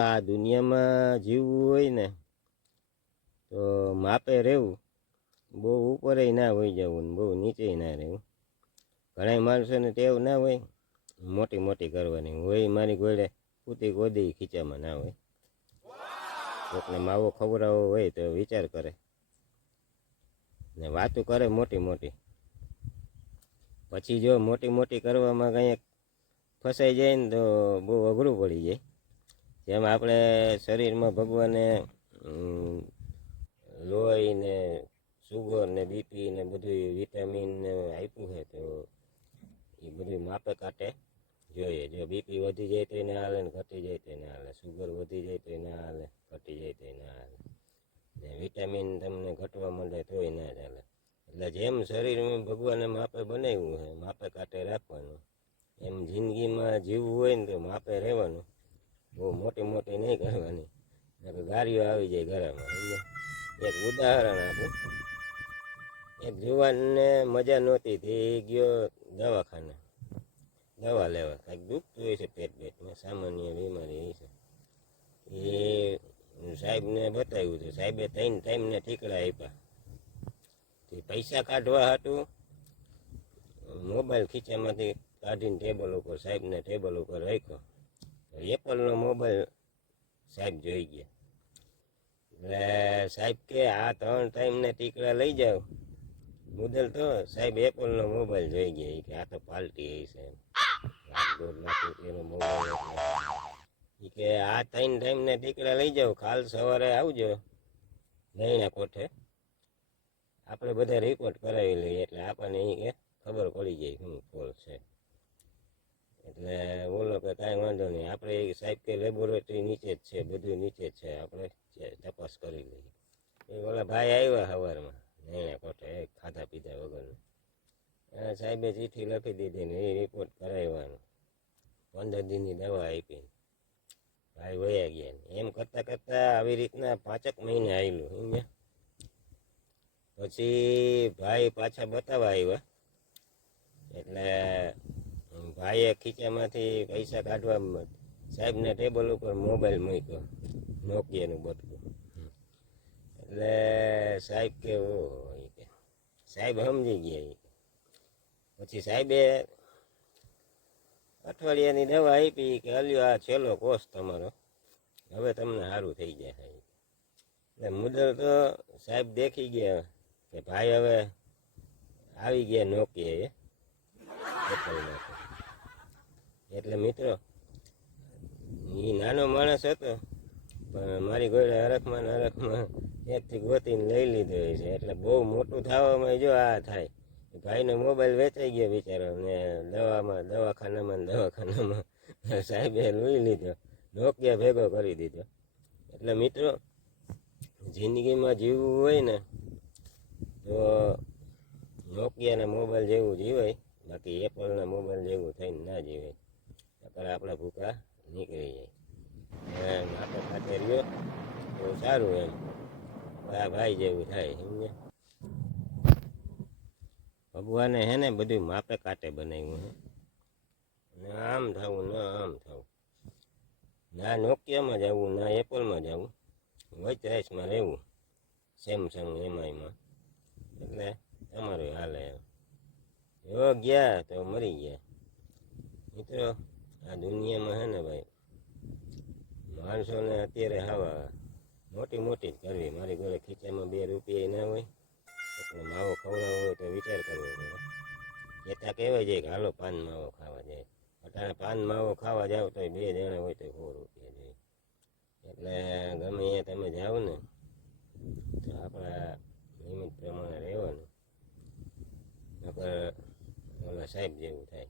આ દુનિયામાં જીવવું હોય ને તો માપે રહેવું, બહુ ઉપરે ના હોઈ જવું ને બહુ નીચે ના રહેવું. ઘણા માણસોને ટેવ ના હોય મોટી મોટી કરવાની, હોય મારી ગોળે કૂતી ગોદી ખીચામાં ના હોય. કોકને માવો ખવડાવવો હોય તો વિચાર કરે ને વાતું કરે મોટી મોટી, પછી જો મોટી મોટી કરવામાં કંઈક ફસાઈ જાય ને તો બહુ અઘરું પડી જાય. જેમ આપણે શરીરમાં ભગવાને લોહી ને સુગર ને બીપી ને બધું વિટામિન ને આપ્યું છે, તો એ બધું માપે કાંટે જોઈએ. જો બીપી વધી જાય તો ના હાલે ને ઘટી જાય તો ના હાલે, સુગર વધી જાય તો ના હાલે, ઘટી જાય તો ના હાલે, ને વિટામિન તમને ઘટવા માંડે તોય ના ચાલે. એટલે જેમ શરીરમાં ભગવાને માપે બનાવ્યું છે માપે કાંટે રાખવાનું, એમ જિંદગીમાં જીવવું હોય ને તો માપે રહેવાનું. બહુ મોટી મોટી નહીં કરવાની, ગાડીઓ આવી જાય ઘરમાં. એક ઉદાહરણ આપું. એક જુવાનને મજા નહોતી, તે ગયો દવાખાને દવા લેવા. કાંઈક દુખતું હોય છે પેટમાં, સામાન્ય બીમારી છે. એ સાહેબને બતાવ્યું તો સાહેબે 3 ટાઈમને ટીકડા આપ્યા. તે પૈસા કાઢવા હતું મોબાઈલ ખીચામાંથી કાઢીને ટેબલ ઉપર, સાહેબને ટેબલ ઉપર રાખ્યો. એપલનો મોબાઈલ સાહેબ જોઈ ગયા. એટલે સાહેબ કે આ 3 ટાઈમને ટીકડા લઈ જાઓ મુદલ, તો સાહેબ એપલનો મોબાઈલ જોઈ ગયા. કે આ તો પાલટી છે, 1.5 રૂપિયાનો મોબાઈલ. કે આ 3 ટાઈમને ટીકડા લઈ જાઓ, કાલ સવારે આવજો નૈણા કોઠે, આપણે બધા રિપોર્ટ કરાવી લઈએ એટલે આપણને એ કે ખબર પડી જાય શું ફોલ છે. એટલે બોલો કે કાંઈ વાંધો નહીં, આપણે સાહેબ કે લેબોરેટરી નીચે જ છે, બધું નીચે જ છે, આપણે તપાસ કરી લઈએ. એ ઓલા ભાઈ આવ્યા સવારમાં નૈણા કોઠે ખાધા પીધા વગરનું. સાહેબે ચીઠી લખી દીધી ને એ રિપોર્ટ કરાવવાનો, 15 દિનની દવા આપી. ભાઈ વયા ગયા. એમ કરતાં કરતાં આવી રીતના 5 મહિને આવેલું સમજ્યા. પછી ભાઈ પાછા બતાવવા આવ્યા, એટલે ભાઈએ ખીચામાંથી પૈસા કાઢવા સાહેબના ટેબલ ઉપર મોબાઈલ મૂક્યો, નોકિયાનું બટકું. એટલે સાહેબ કે ઓહો, કે સાહેબ સમજી ગયા. પછી સાહેબે અઠવાડિયાની દવા આપી કે હલ્યો આ છેલ્લો કોર્સ તમારો, હવે તમને સારું થઈ જાય. એટલે મુદલ તો સાહેબ દેખી ગયા કે ભાઈ હવે આવી ગયા નોકીએ. એટલે મિત્રો, એ નાનો માણસ હતો પણ મારી ગોળે હરખમાં એકથી ગોતીને લઈ લીધો છે. એટલે બહુ મોટું થવામાં જો આ થાય. ભાઈનો મોબાઈલ વેચાઈ ગયો બિચારો, ને દવાખાનામાં સાહેબે લઈ લીધો, નોકિયા ભેગો કરી દીધો. એટલે મિત્રો, જિંદગીમાં જીવવું હોય ને તો નોકિયાના મોબાઈલ જેવું જીવાય, બાકી એપલના મોબાઈલ જેવું થઈને ના જીવાય. નકર આપણા ભૂકા નીકળી જાય. એમ આપણે ખાતે રહ્યો તો સારું, એમ આ ભાઈ જેવું થાય સમજે. ભગવાને હે ને બધું માપે કાંટે બનાવ્યું હે, ને આમ થવું ના આમ થવું, ના નોકિયામાં જવું ના એપલમાં જવું, વચરાશમાં રહેવું, સેમસંગ એમઆઈમાં. એટલે તમારું હાલે એમ. જો ગયા તો મરી ગયા. મિત્રો, આ દુનિયામાં હે ને ભાઈ, માણસોને અત્યારે હવા મોટી મોટી જ કરવી. મારી ઘરે ખીચામાં 2 રૂપિયા ના હોય, એટલે માવો ખવડાવવો હોય તો વિચાર કરવો પડે. કહેતા કહેવાય જાય કે હાલો પાન માવો ખાવા જાય. અટાણે પાન માવો ખાવા જાવ તો 2 જણા હોય તો 100 રૂપિયા જોઈએ. એટલે ગમે અહીંયા તમે જાઓ ને તો આપણા લિમિટ પ્રમાણે રહેવાનું, નકર ઓલા સાહેબ જેવું થાય.